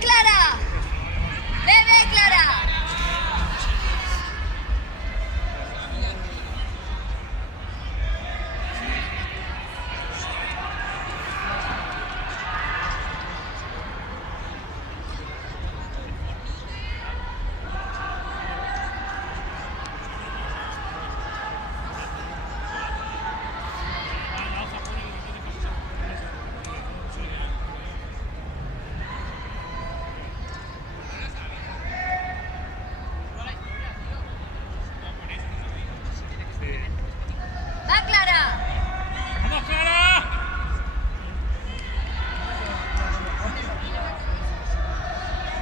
Clara! Bebé Clara! ¡Va, Clara! ¡Vamos, Clara!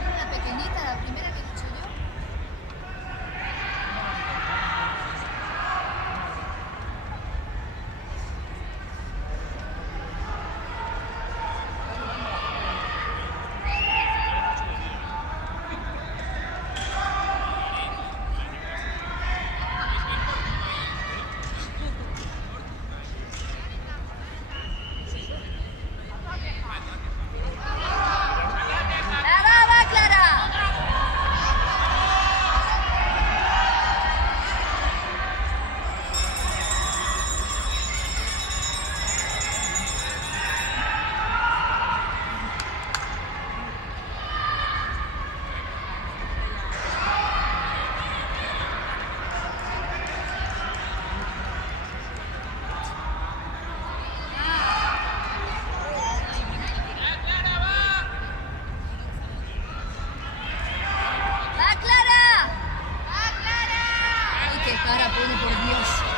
Una pequeñita, la primera que he dicho yo. ¡Va, Clara! ¡Va, Clara! ¡Va, Clara! ¡Ay, qué cara pone, por Dios!